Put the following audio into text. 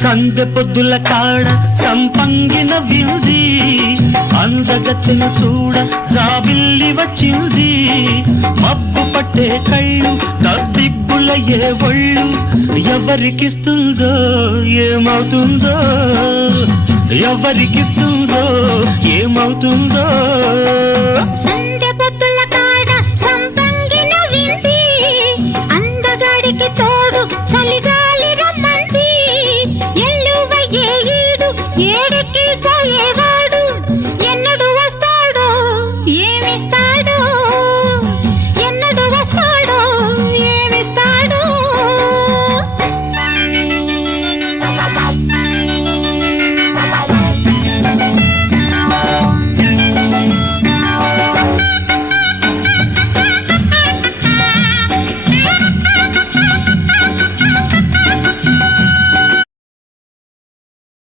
సందె పొద్దుల కాడ సంపంగిన వింది అందగత్తెను చూడ జాబిల్లి వచ్చింది మబ్బు పట్టే కళ్ళు తద్దిబ్బులయ్యే ఒళ్ళు ఎవరికిస్తుందో ఏమవుతుందో ఎవరికిస్తుందో ఏమవుతుందో సందె